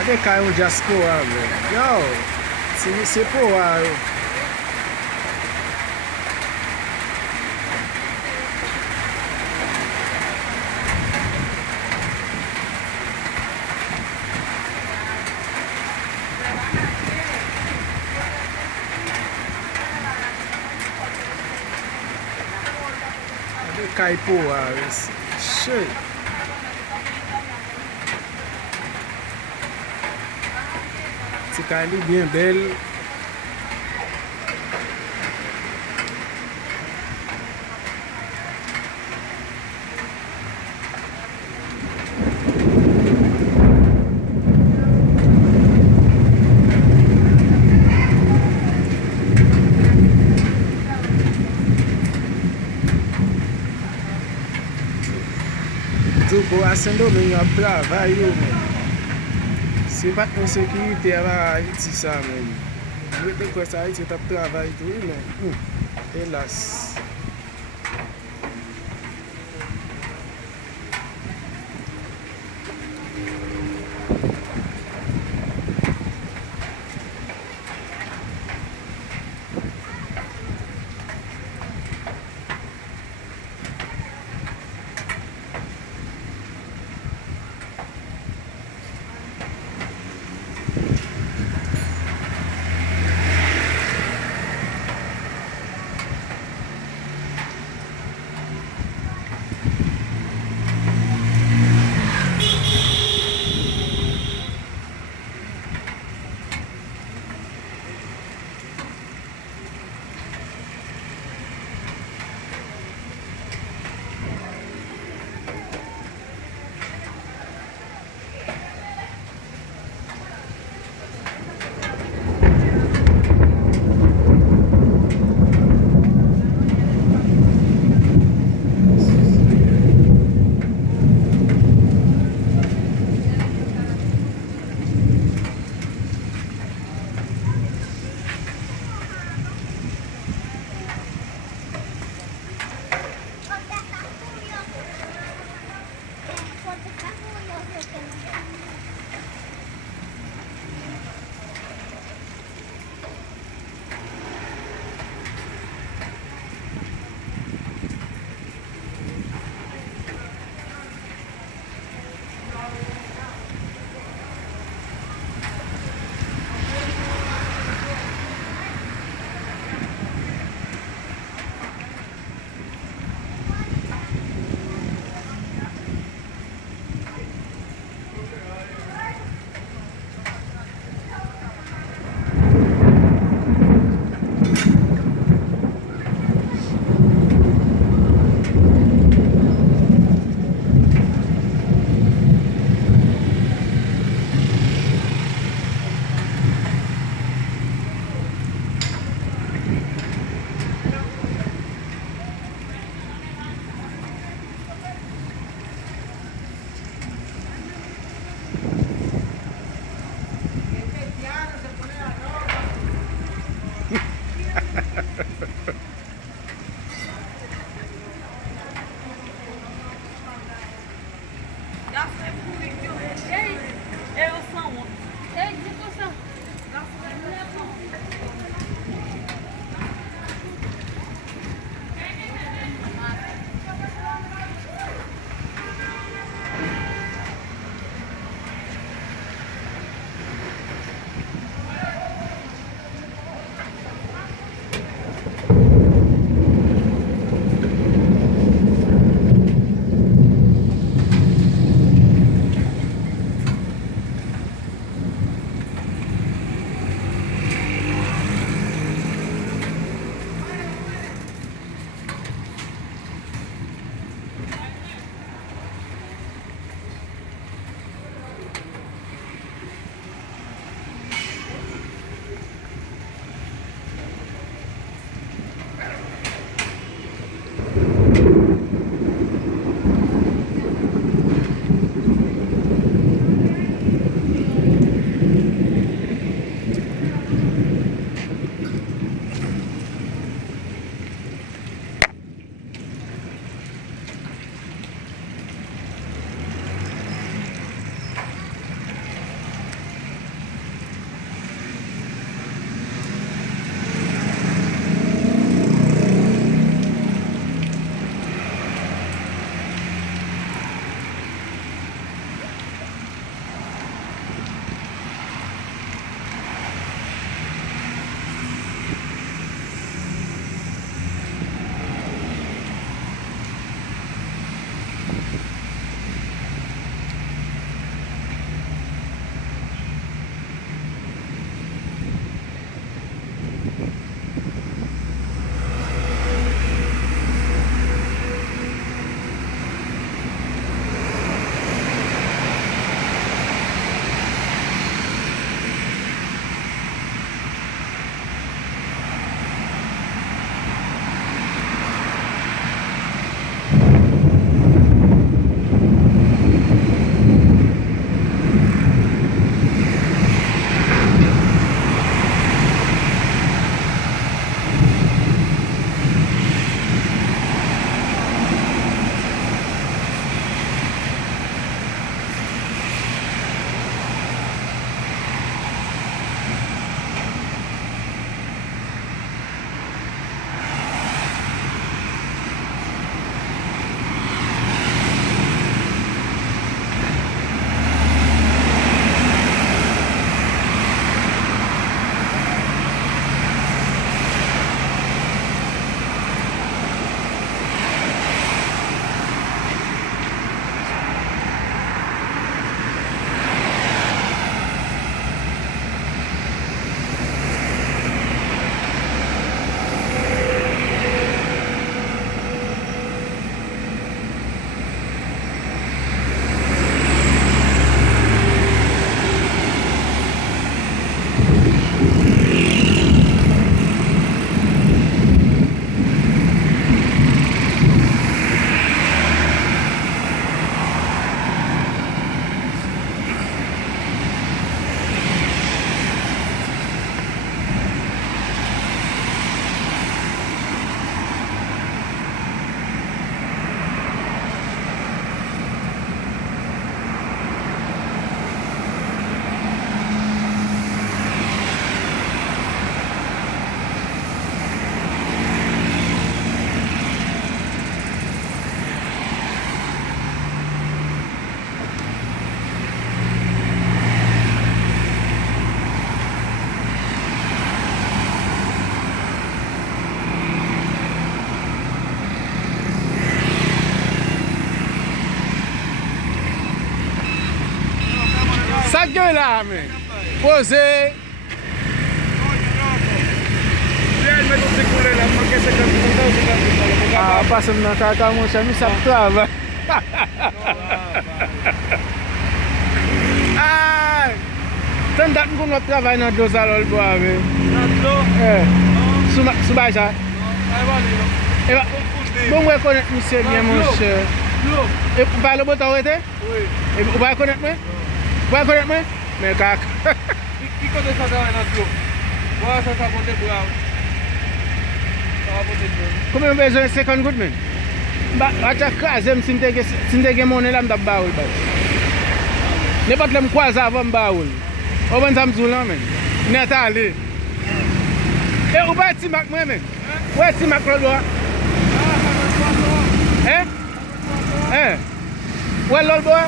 Ade caiu de ascoa, velho. Não, se me separar. Ade cai porra, shit. C'est quand même bien belle. Tout pour ascendre mais un travail. Se pat kon sekirite ava Haiti sa men. Mwen te kwa sa Haiti tap travay tou men. Elas. Sakyo la men. Pose. Ah, pasam na kakamu siya mi sap trava. Ay. Tandat ko na travay na do sa lol bo ave. Na do? Eh. Subay sa? Ay wali no. Eba. Bon we konet mi se bien mon cher. Lo. E pa lo bota wete? Oui. E ba konet me? Ba konet me? Me kak. Ki kote sa travay na do? Wa sa pote bravo. Kome yon bezon 50 gout men? Ba, acha krasem sin tege mounen la mdap bawul bay. Ne pat lem kwaza avan bawul. O ban sam zoul nan men. Net ale. E ou bay ti mak mwen men? Ou e ti mak lol bo? Eh? Eh? Ou e lol bo?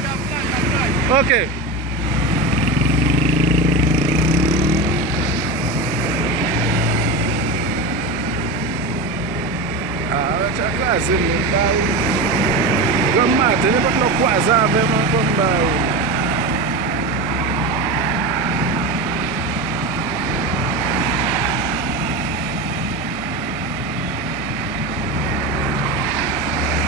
Ok. Acha krasem men bawul. Gwa mate, ne pat lo kwaza avan man kon bawul.